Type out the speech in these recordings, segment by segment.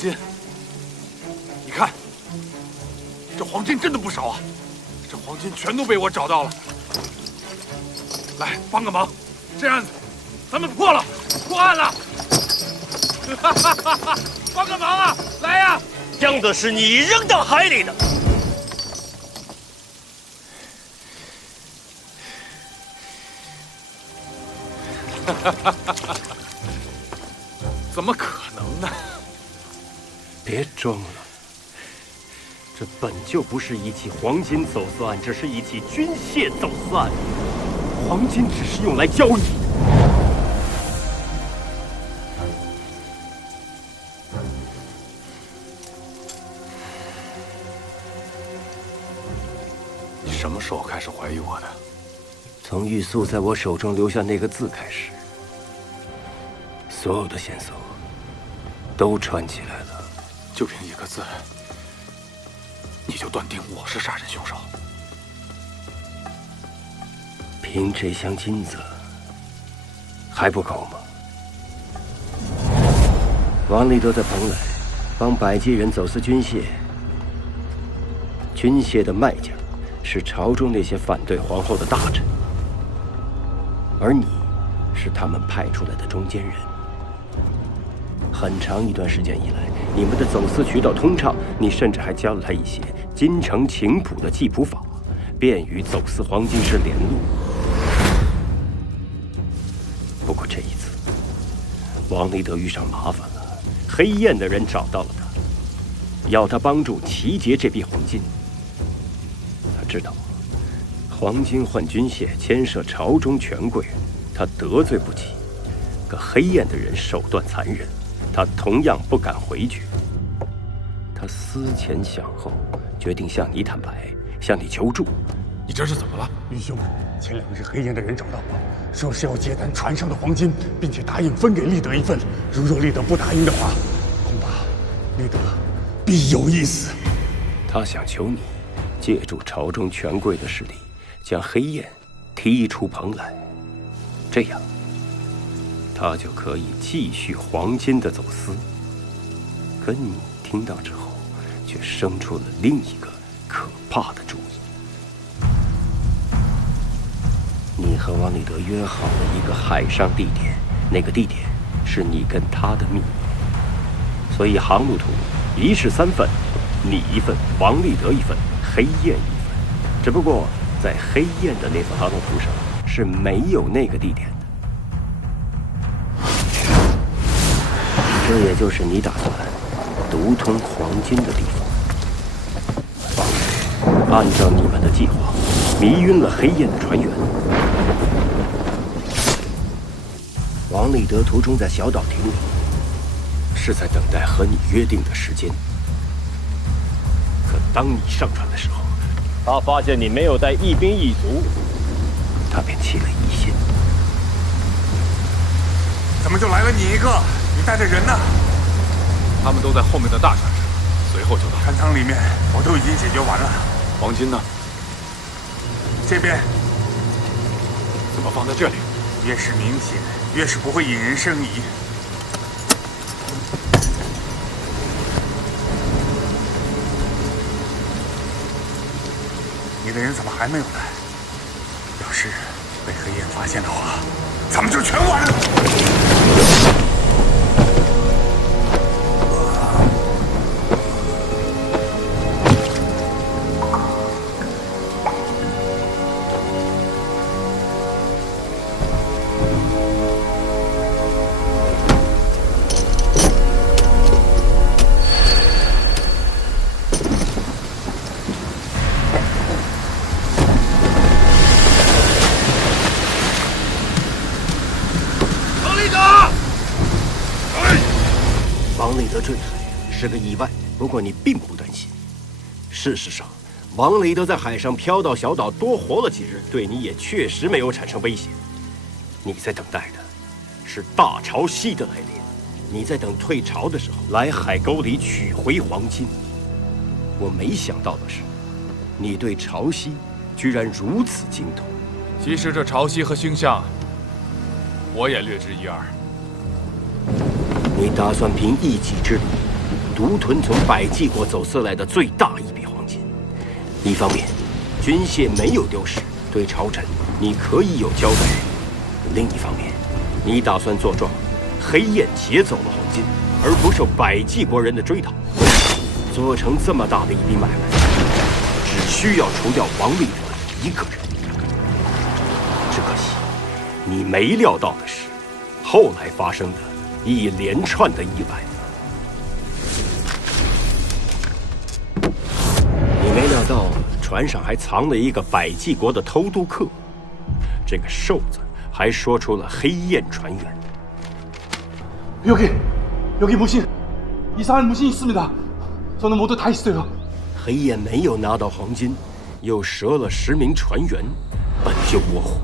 金，你看，这黄金真的不少啊！这黄金全都被我找到了。来，帮个忙，这案子咱们破了，破案了！哈哈哈哈！帮个忙啊！来呀！江的是你扔到海里的。怎么可能呢？别装了，这本就不是一起黄金走私案，这是一起军械走私案。黄金只是用来交易的。你什么时候开始怀疑我的？从玉素在我手中留下那个字开始，所有的线索都串起来了。就凭一个字，你就断定我是杀人凶手？凭这箱金子还不够吗？王立德在蓬莱帮百济人走私军械，军械的卖家是朝中那些反对皇后的大臣，而你是他们派出来的中间人。很长一段时间以来，你们的走私渠道通畅，你甚至还教了他一些金城情谱的记谱法，便于走私黄金时联络。不过这一次，王立德遇上麻烦了，黑燕的人找到了他，要他帮助齐劫这批黄金。他知道黄金换军械牵涉朝中权贵，他得罪不起。可黑燕的人手段残忍，他同样不敢回绝。他思前想后，决定向你坦白，向你求助。你这是怎么了？愚兄，前2日黑燕的人找到我，说是要接单船上的黄金，并且答应分给立德一份。如若立德不答应的话，恐怕立德必有一死。他想求你借助朝中权贵的势力，将黑燕踢出蓬莱，这样他就可以继续黄金的走私。可你听到之后，却生出了另一个可怕的主意。你和王立德约好了一个海上地点，那个地点是你跟他的秘密。所以航路图一式3份，你1份，王立德1份，黑燕1份。只不过在黑燕的那份航路图上是没有那个地点的。这也就是你打算独通黄金的地方。按照你们的计划，迷晕了黑燕的船员。王立德途中在小岛停留，是在等待和你约定的时间。可当你上船的时候，他发现你没有带一兵一卒，他便起了疑心。怎么就来了你一个？你带的人呢？他们都在后面的大船上，随后就到。船舱里面我都已经解决完了。黄金呢？这边怎么放在这里？越是明显，越是不会引人生疑。你的人怎么还没有来？要是被黑燕发现的话，咱们就全完了。坠海是个意外，不过你并不担心。事实上，王雷德在海上飘到小岛多活了几日，对你也确实没有产生威胁。你在等待的是大潮汐的来临，你在等退潮的时候来海沟里取回黄金。我没想到的是，你对潮汐居然如此精通。其实这潮汐和星象，我也略知一二。你打算凭一己之力独吞从百济国走私来的最大一笔黄金。一方面，军械没有丢失，对朝臣你可以有交代；另一方面，你打算作状，黑燕劫走了黄金，而不受百济国人的追讨。做成这么大的一笔买卖，只需要除掉王立德一个人。只可惜，你没料到的是，后来发生的一连串的意外。你没料到船上还藏了一个百济国的偷渡客，这个瘦子还说出了黑燕船员。여기 무신 이상한 무신이 있습니다. 저는 모두 다 있어요. 黑燕没有拿到黄金，又折了10名船员，本就窝火，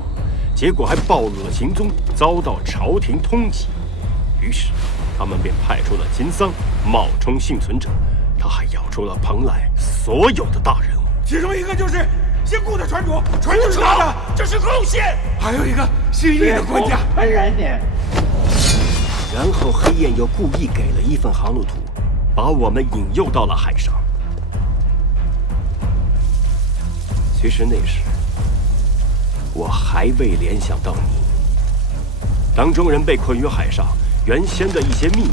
结果还暴露了行踪，遭到朝廷通缉。于是，他们便派出了金桑冒充幸存者，他还咬出了蓬莱所有的大人物，其中一个就是姓顾的船主，船就是他的，这是贡献。还有一个姓易的官家，安然点。然后黑燕又故意给了一份航路图，把我们引诱到了海上。其实那时，我还未联想到你。当众人被困于海上，原先的一些秘密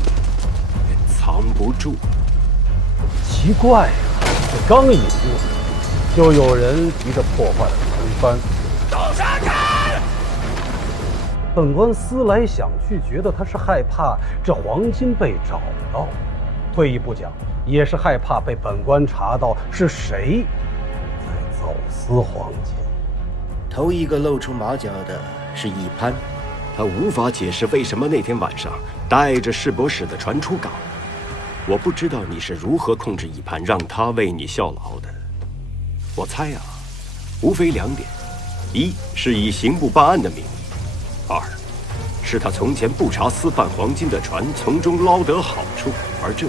也藏不住。奇怪呀，这刚引入，就有人急着破坏了船帆。动手看！本官思来想去，觉得他是害怕这黄金被找到，退一步讲，也是害怕被本官查到是谁在走私黄金。头一个露出马脚的是一潘，他无法解释为什么那天晚上带着世伯使的船出港。我不知道你是如何控制一潘，让他为你效劳的。我猜啊，无非2点：一是以刑部办案的名义；2是他从前不查私贩黄金的船，从中捞得好处，而这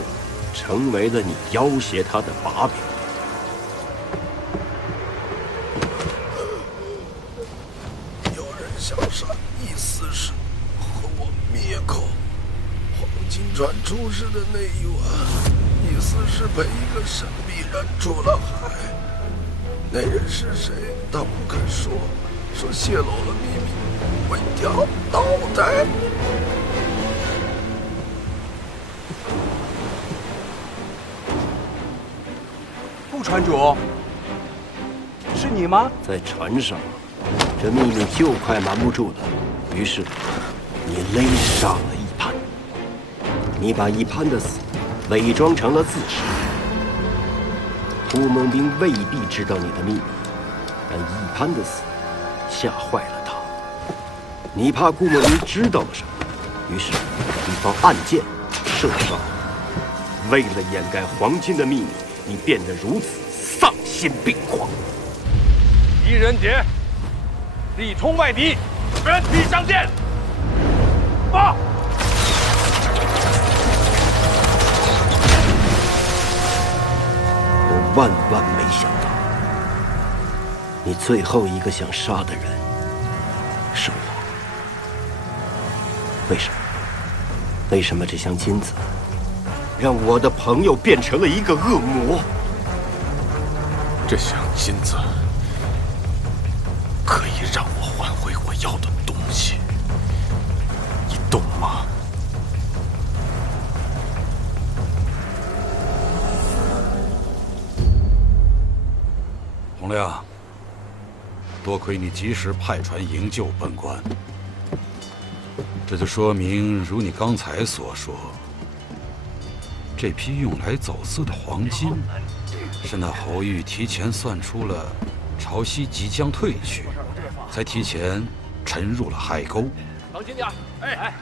成为了你要挟他的把柄。有人想杀意思是和我灭口。黄金船出事的那一晚，意思是陪一个神秘人出了海。那人是谁？他不肯说，说泄露了秘密会掉脑袋。顾船主，是你吗？在船上，这秘密就快瞒不住了。于是，你勒杀了一潘。你把一潘的死伪装成了自杀。顾梦兵未必知道你的秘密，但一潘的死吓坏了他。你怕顾梦兵知道了什么，于是一方暗箭射伤。为了掩盖黄金的秘密，你变得如此丧心病狂。狄仁杰，力冲外敌，人体相见。报！我万万没想到，你最后一个想杀的人是我。为什么？为什么这箱金子让我的朋友变成了一个恶魔？这箱金子可以让我换回我要的东西，你懂吗？洪亮，多亏你及时派船营救本官，这就说明，如你刚才所说，这批用来走私的黄金，是那侯玉提前算出了潮汐即将退去，才提前沉入了海沟。当心点！哎，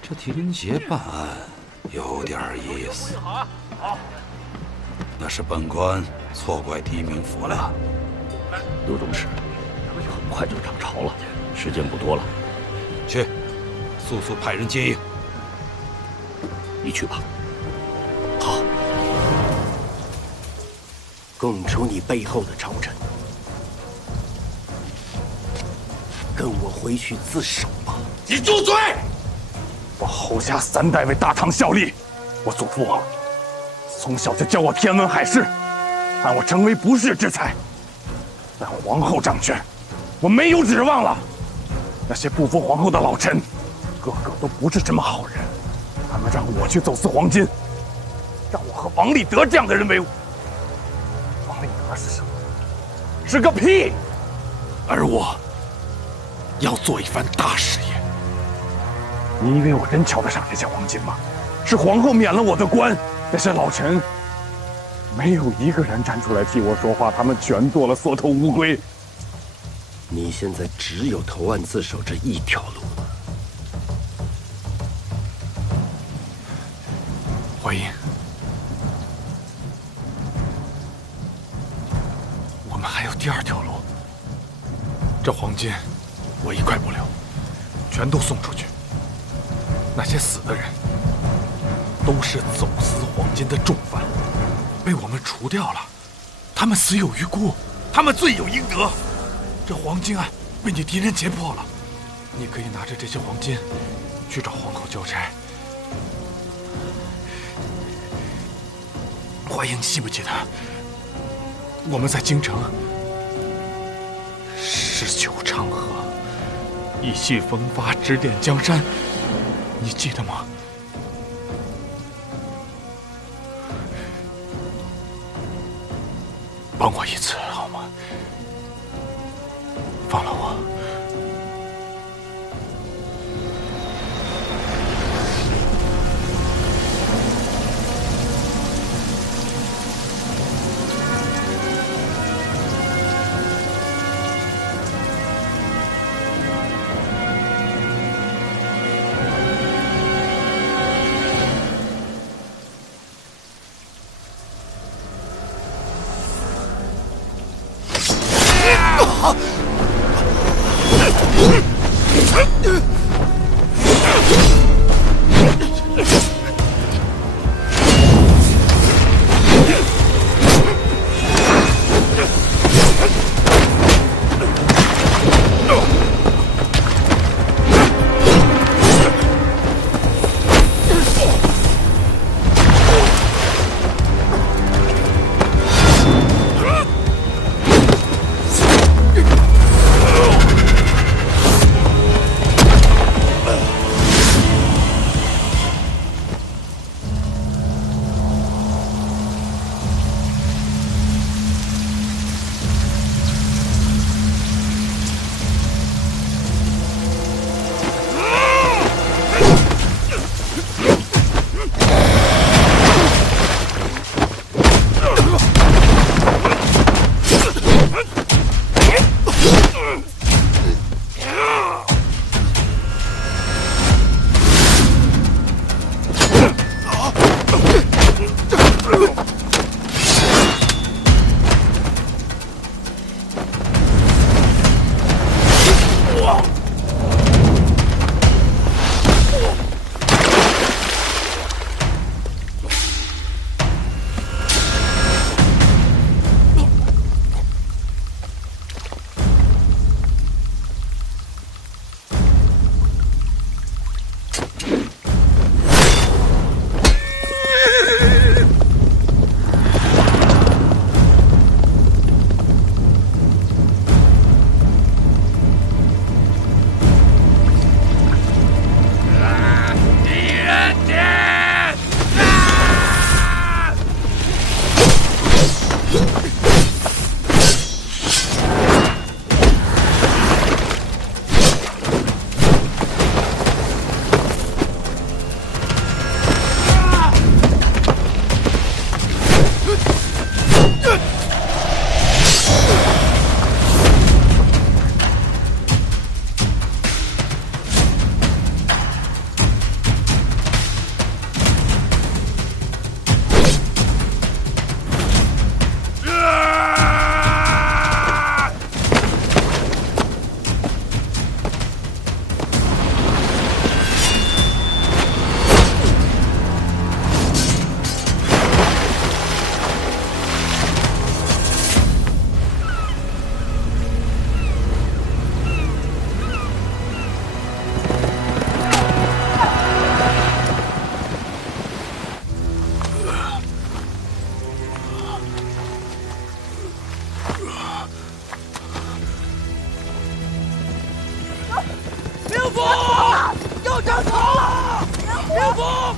这狄仁杰办案有点意思。好，那是本官错怪狄明府了。陆中士，很快就涨潮了，时间不多了。去，速速派人接应。你去吧。好，供出你背后的朝臣，跟我回去自首吧。你住嘴！我侯家3代为大唐效力，我祖父从小就教我天文海誓，让我成为不世之才。但皇后掌权，我没有指望了。那些不服皇后的老臣，个个都不是什么好人。他们让我去走私黄金，让我和王立德这样的人为伍。王立德是什么？是个屁！而我要做一番大事业。你以为我真瞧得上这些黄金吗？是皇后免了我的官，那些老臣没有一个人站出来替我说话，他们全做了缩头乌龟。你现在只有投案自首这一条路了。淮阴，我们还有第二条路。这黄金我一块不留，全都送出去。那些死的人都是走私黄金的重犯，被我们除掉了。他们死有余辜，他们罪有应得。这黄金案被你敌人劫破了，你可以拿着这些黄金去找皇后交差。淮阴，你记不记得我们在京城诗酒长河，意气风发，指点江山，你记得吗？帮我一次好吗？放了我。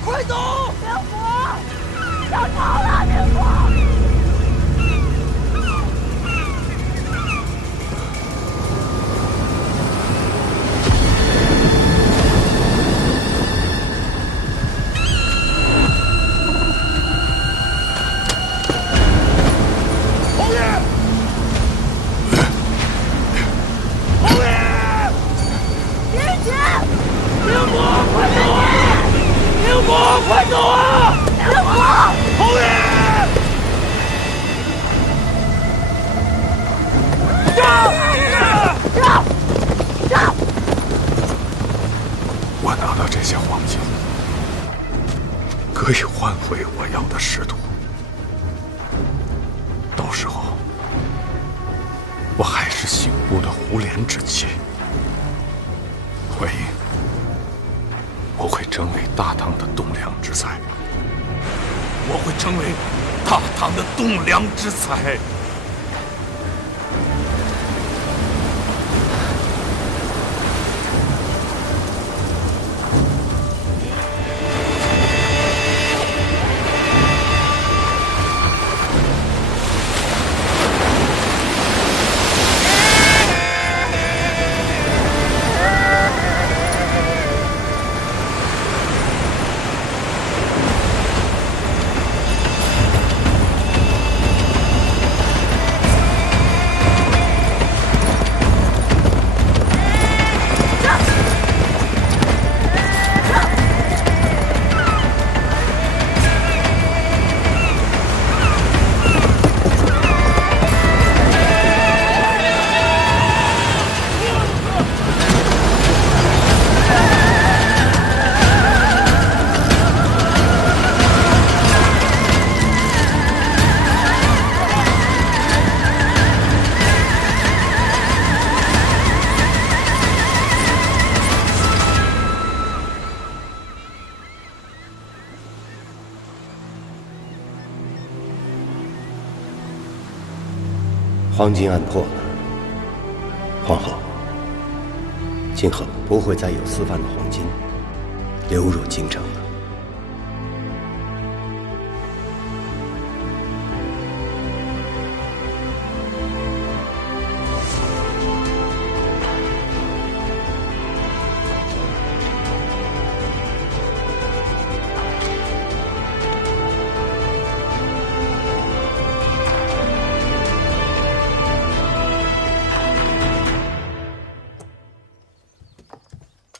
快走！灵府，要逃了，灵府！快走啊！灵府，侯爷！上！我拿到这些黄金，可以换回我要的师徒。到时候，我还是醒悟的胡连之妻。回应。我会成为大唐的栋梁之才，我会成为大唐的栋梁之才。黄金案破了，皇后，今后不会再有私贩的黄金流入京城了。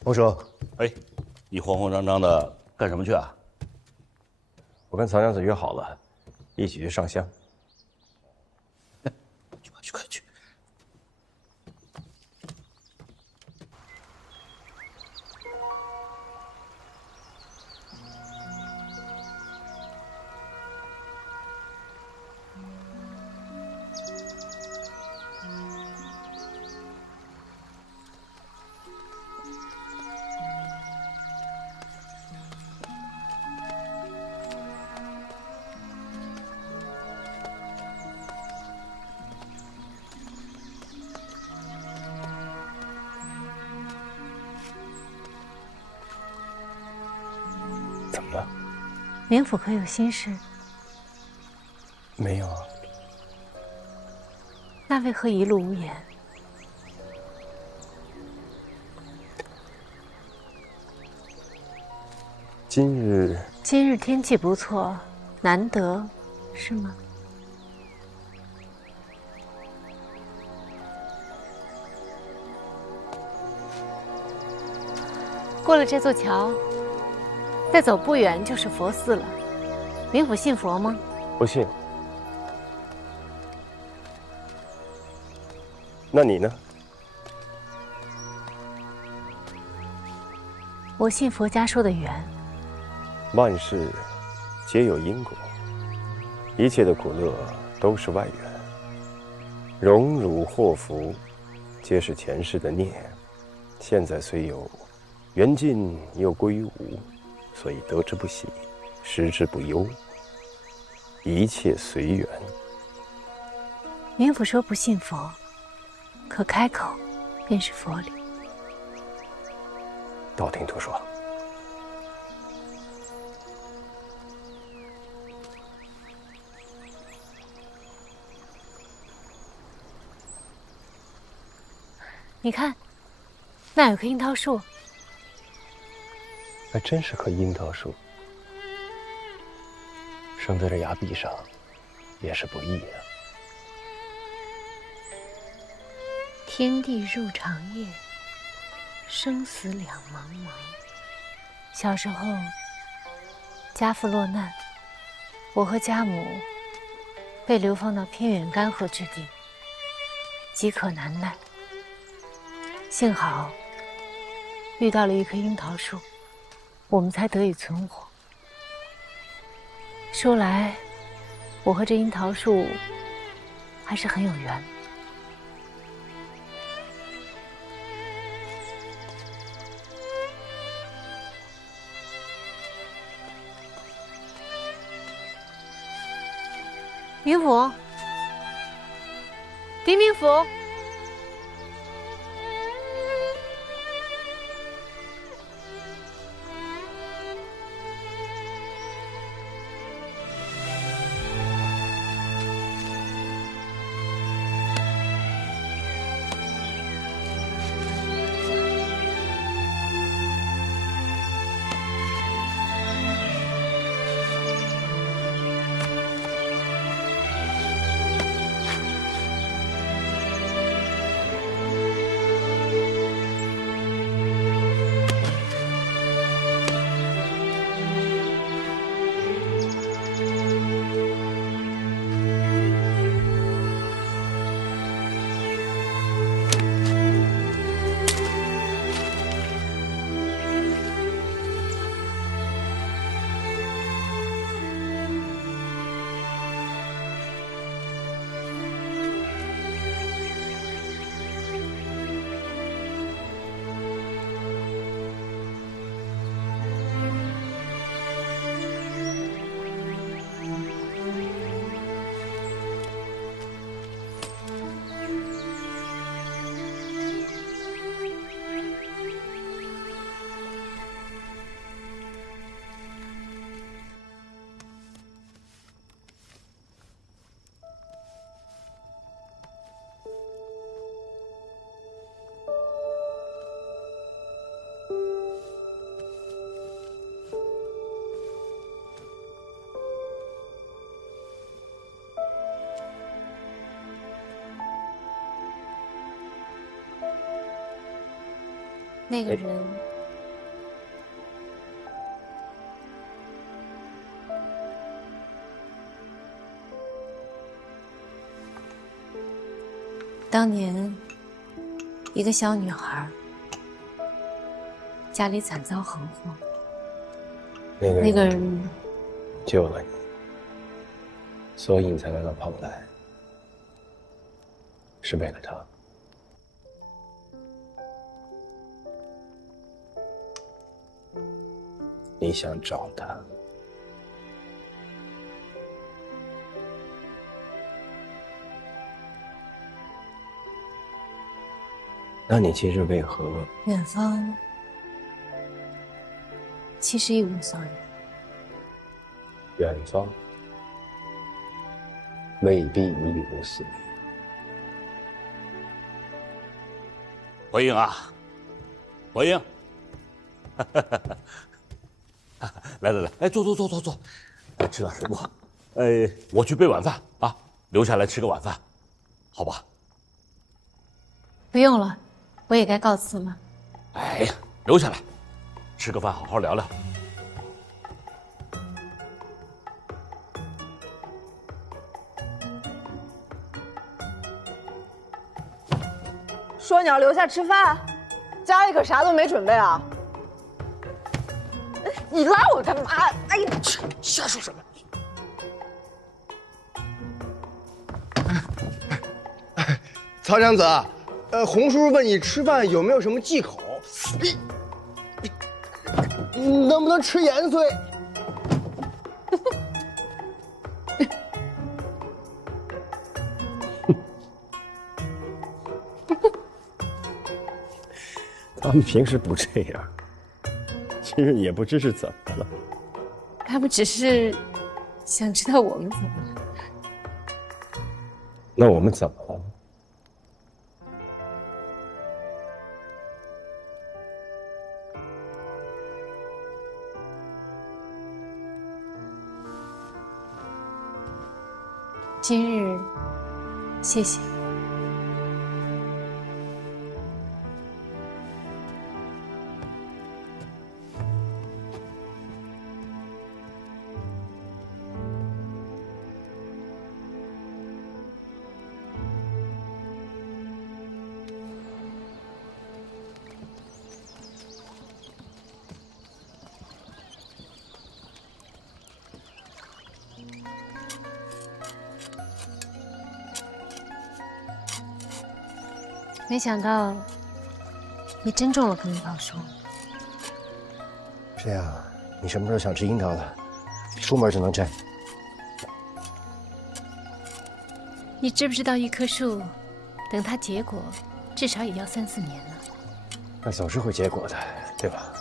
洪叔，哎，你慌慌张张的干什么去啊？我跟曹娘子约好了，一起去上香。快去！怎么了？灵府可有心事？没有啊。那为何一路无言？今日天气不错，难得，是吗？过了这座桥，再走不远就是佛寺了。灵府信佛吗？不信。那你呢？我信佛家说的缘。万事皆有因果，一切的苦乐都是外缘。荣辱祸福，皆是前世的孽。现在虽有，缘尽又归无，所以得之不喜，失之不忧。一切随缘。灵府说不信佛，可开口便是佛理。道听途说。你看，那有棵樱桃树。还真是棵樱桃树，生在这崖壁上，也是不易啊。天地入长夜，生死两茫茫。小时候，家父落难，我和家母被流放到偏远干涸之地，饥渴难耐。幸好遇到了一棵樱桃树，我们才得以存活。说来，我和这樱桃树还是很有缘。冥府，狄明府。那个人，当年一个小女孩，家里惨遭横祸，那个人救了你，所以你才来到蓬莱，是为了他。你想找他，那你今日为何？远方其实一无所有。远方未必一无所有。回应啊，回应！来来来，哎，坐，来吃点水果。我去备晚饭啊，留下来吃个晚饭，好吧？不用了，我也该告辞了。哎呀，留下来，吃个饭，好好聊聊。说你要留下吃饭，家里可啥都没准备啊！你拉我干嘛？哎呀，瞎说什么？曹娘子，洪叔叔问你吃饭有没有什么忌口？你能不能吃盐碎？他们平时不这样，今日也不知是怎么了。他们只是想知道我们怎么了。那我们怎么了？今日谢谢。没想到你真中了跟报书。这样，你什么时候想吃樱桃了？出门就能摘。你知不知道一棵树，等它结果，至少也要3、4年呢？那总是会结果的，对吧？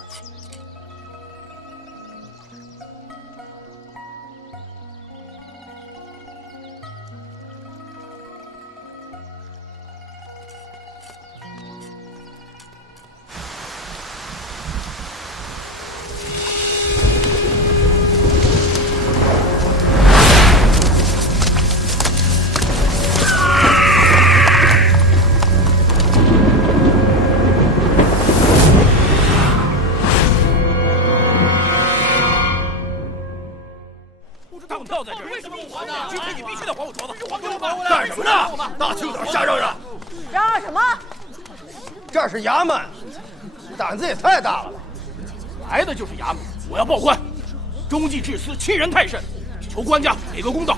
这是衙门，胆子也太大了吧！来的就是衙门，我要报官。中计治司欺人太甚，求官家给个公道。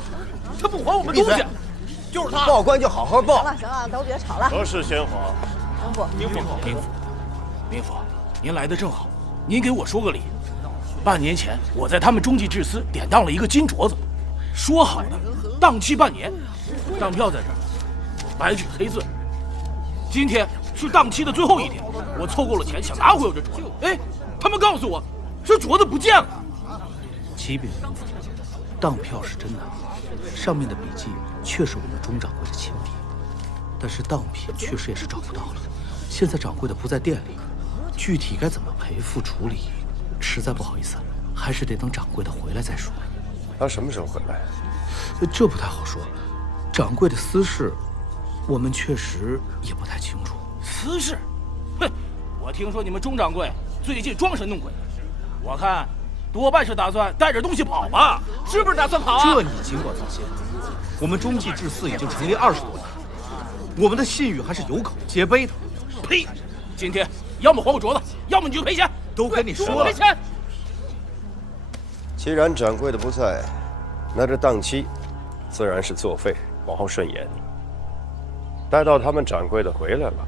他不还我们东西，就是他。报官就好好报。行了行了，都别吵了。何事先皇？明府，您来的正好，您给我说个理。半年前，我在他们中计治司典当了一个金镯子，说好的当期半年，当票在这儿，白纸黑字。今天是当期的最后一天，我凑够了钱想拿回我这镯子，哎，他们告诉我，这镯子不见了。启禀明府，当票是真的，上面的笔迹确是我们钟掌柜的亲笔，但是当品确实也是找不到了。现在掌柜的不在店里，具体该怎么赔付处理，实在不好意思，还是得等掌柜的回来再说。他什么时候回来？这不太好说，掌柜的私事，我们确实也不太清楚。私事？哼！我听说你们钟掌柜最近装神弄鬼，我看多半是打算带着东西跑吧？是不是打算跑啊？这你尽管放心，我们中计治司已经成立20多年，我们的信誉还是有口皆碑的。呸！今天要么还我镯子，要么你就赔钱。都跟你说了，赔钱。既然掌柜的不在，那这当期自然是作废，往后顺延。待到他们掌柜的回来了，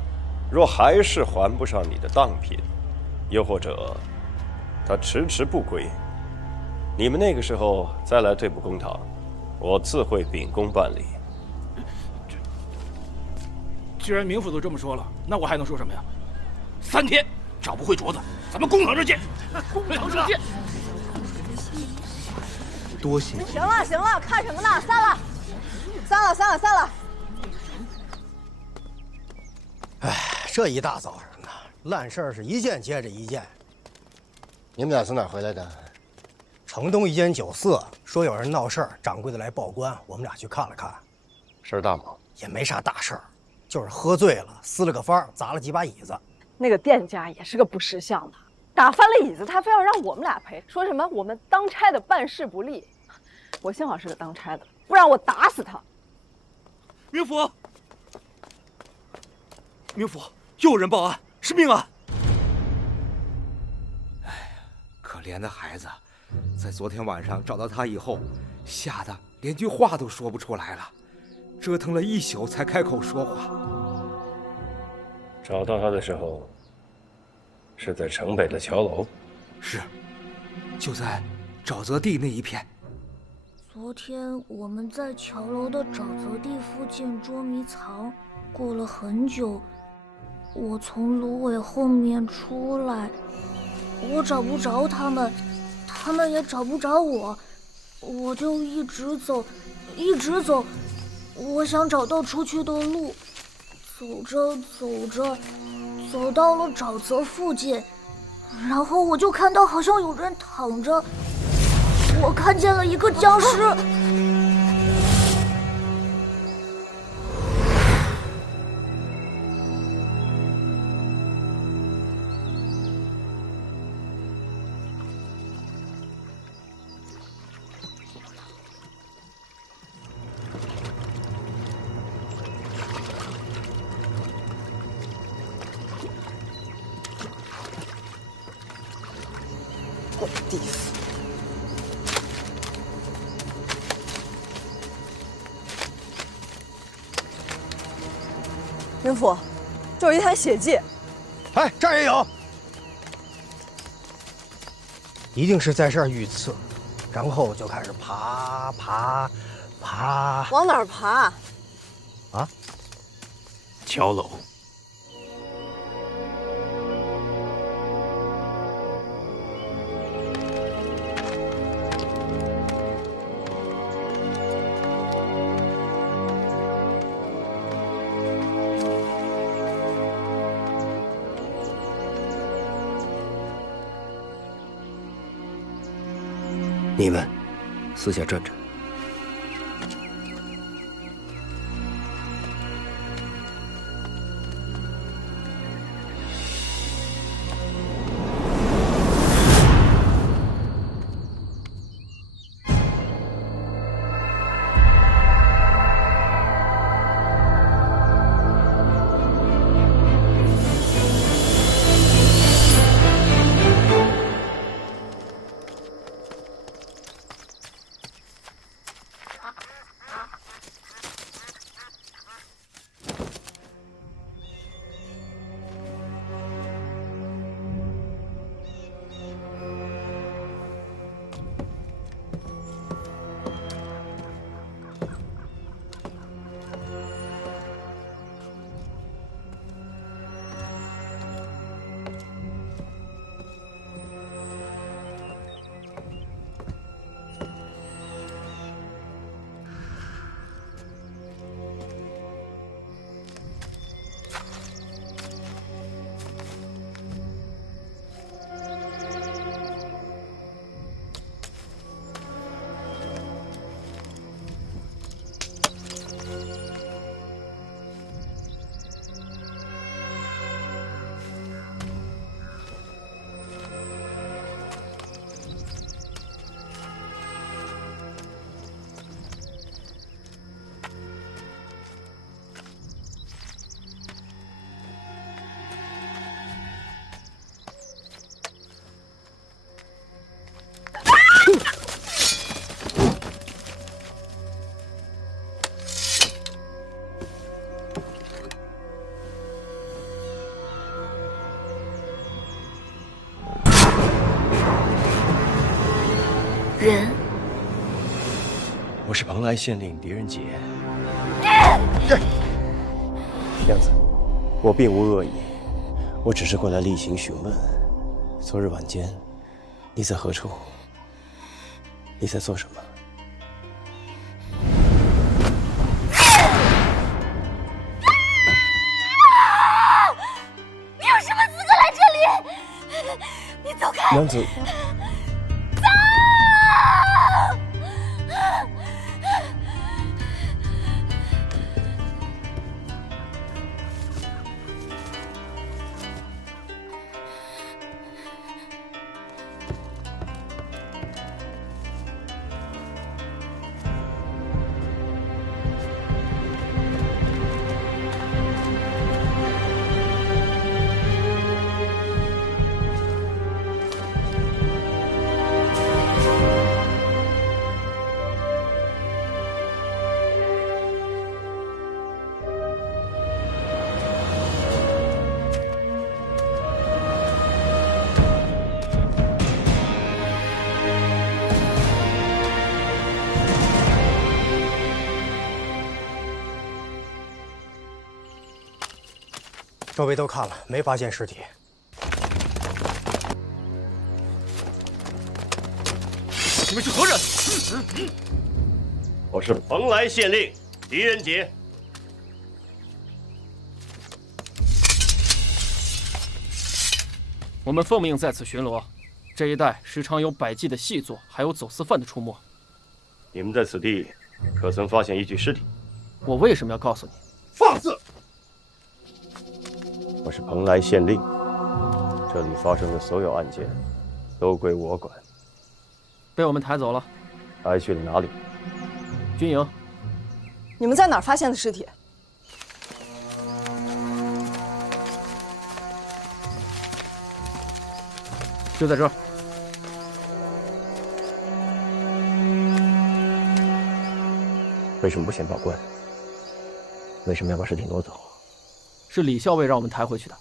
若还是还不上你的当品，又或者他迟迟不归，你们那个时候再来对簿公堂，我自会秉公办理。既然明府都这么说了，那我还能说什么呀？3天找不回镯子，咱们公堂上见。公堂上见。多谢。行了行了，看什么呢？散了。哎，这一大早上的烂事儿是一件接着一件。你们俩从哪儿回来的？城东一间酒肆，说有人闹事儿，掌柜的来报官，我们俩去看了看。事儿大吗？也没啥大事儿，就是喝醉了，撕了个翻，砸了几把椅子。那个店家也是个不识相的，打翻了椅子，他非要让我们俩赔，说什么我们当差的办事不力。我幸好是个当差的，不然我打死他。明府，又有人报案，是命案。哎呀，可怜的孩子，在昨天晚上找到他以后，吓得连句话都说不出来了，折腾了一宿才开口说话。找到他的时候，是在城北的桥楼。是，就在沼泽地那一片。昨天我们在桥楼的沼泽地附近捉迷藏，过了很久，我从芦苇后面出来，我找不着他们，他们也找不着我，我就一直走，我想找到出去的路。走着，走到了沼泽附近，然后我就看到好像有人躺着。我看见了一个僵尸，混地府！巡抚，这有一滩血迹。哎，这儿也有，一定是在这儿遇刺，然后就开始爬。往哪儿爬？啊？桥楼。你们私下转转。人，我是蓬莱县令狄仁杰。娘子，我并无恶意，我只是过来例行询问。昨日晚间，你在何处？你在做什么？你有什么资格来这里？你走开！娘子。 周围都看了，没发现尸体。你们是何人？我是蓬莱县令狄仁杰。我们奉命在此巡逻，这一带时常有百计的细作，还有走私犯的出没。你们在此地可曾发现一具尸体？我为什么要告诉你？放肆！ 我是蓬莱县令，这里发生的所有案件都归我管。被我们抬走了，抬去了哪里？军营。你们在哪儿发现的尸体？就在这儿。为什么不先报官？为什么要把尸体挪走？是李校尉让我们抬回去的。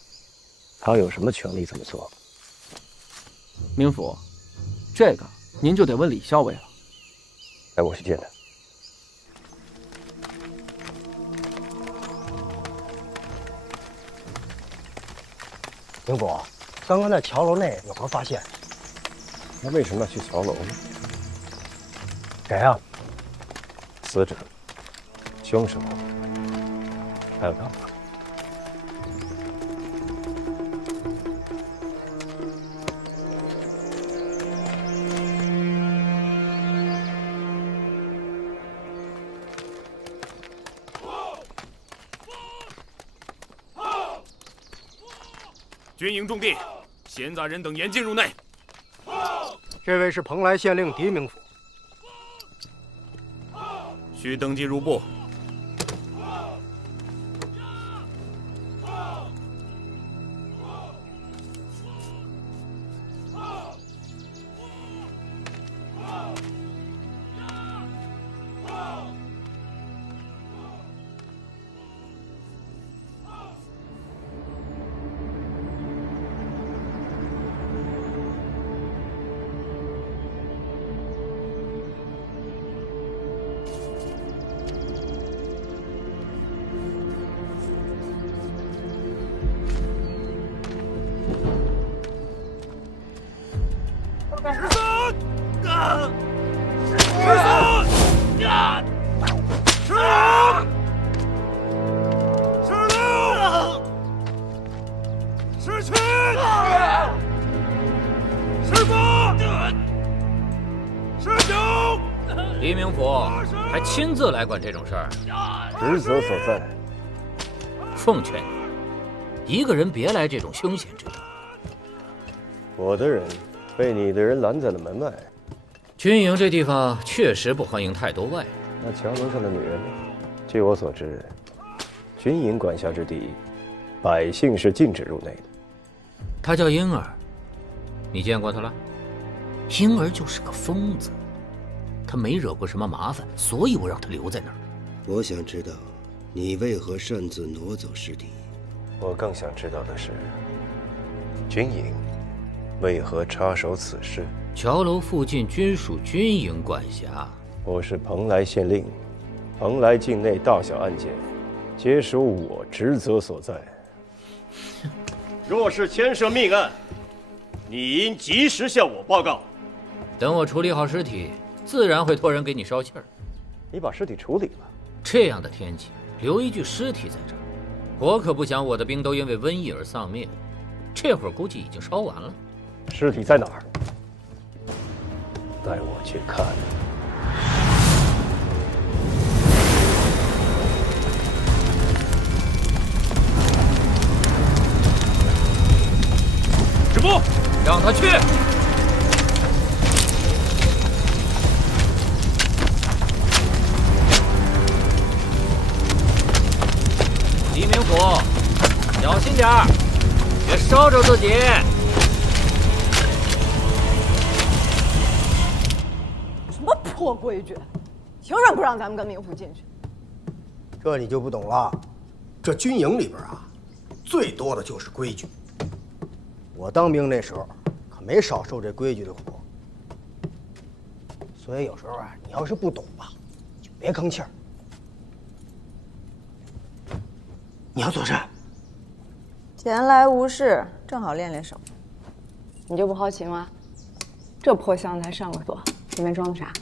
他有什么权利这么做？明府，这个您就得问李校尉了。来，我去见他。明府，刚刚在桥楼内有何发现？那为什么要去桥楼呢？谁啊？死者、凶手，还有他。军营重地，闲杂人等严禁入内。这位是蓬莱县令狄明府，需登记入部。黎明府还亲自来管这种事儿，职责所在。奉劝你，一个人别来这种凶险之地。我的人被你的人拦在了门外。军营这地方确实不欢迎太多外人。那桥楼上的女人呢？据我所知，军营管辖之地，百姓是禁止入内的。她叫婴儿，你见过她了？婴儿就是个疯子。他没惹过什么麻烦，所以我让他留在那儿。我想知道，你为何擅自挪走尸体？我更想知道的是，军营为何插手此事？桥楼附近均属军营管辖。我是蓬莱县令，蓬莱境内大小案件，皆属我职责所在。若是牵涉命案，你应及时向我报告。等我处理好尸体，自然会托人给你捎气儿。你把尸体处理了？这样的天气，留一具尸体在这儿，我可不想我的兵都因为瘟疫而丧命。这会儿估计已经烧完了。尸体在哪儿？带我去看。止步！让他去。黎明府，小心点儿，别烧着自己。什么破规矩，凭什么不让咱们跟明府进去？这你就不懂了。这军营里边啊，最多的就是规矩。我当兵那时候可没少受这规矩的苦，所以有时候啊，你要是不懂吧，就别吭气儿。你要做甚？闲来无事，正好练练手。你就不好奇吗？这破箱才上个锁，里面装的啥？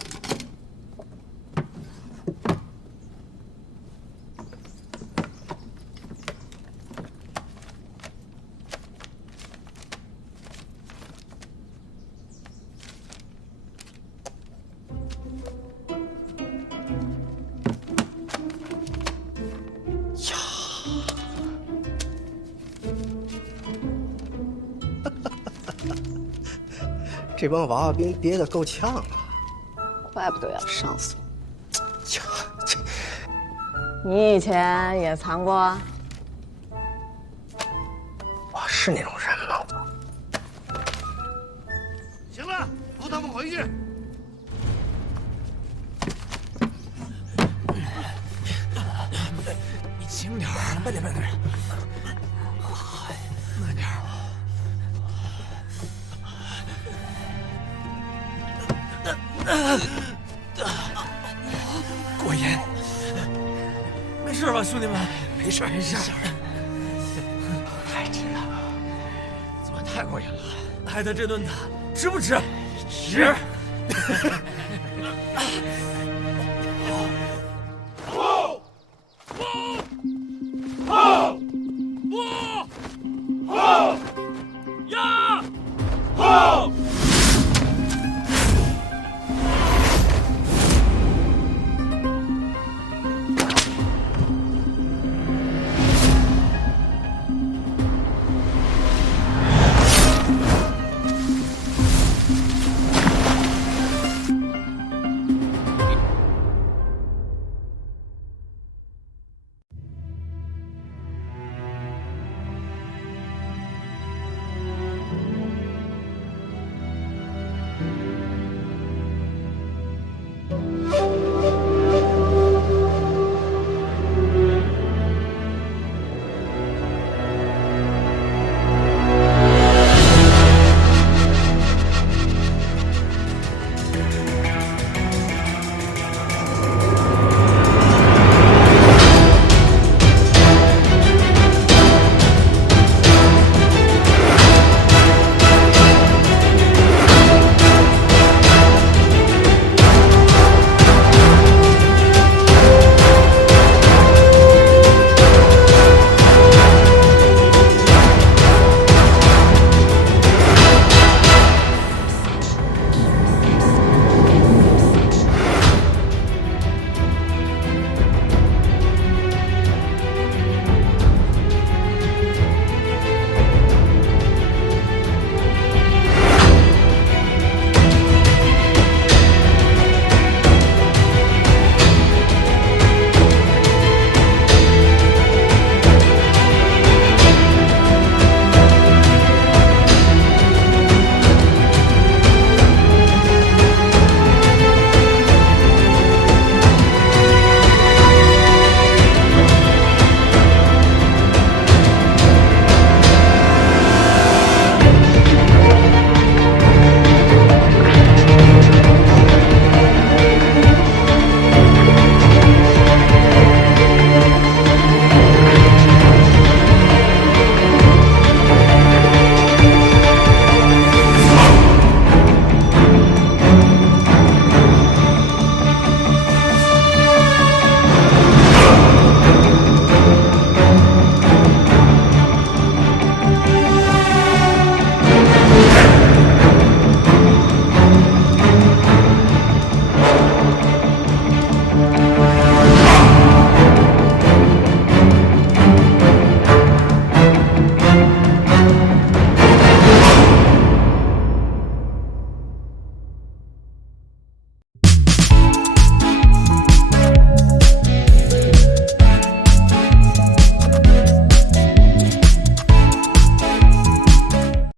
这帮娃娃兵憋得够呛啊！怪不得要上锁。你以前也藏过？我是那种人吗？行了，扶他们回去。轻点儿，慢点，慢点。慢点。过瘾。没事吧，兄弟们？没事，没事。太值了，昨晚太过瘾了。挨的这顿打值不值？值。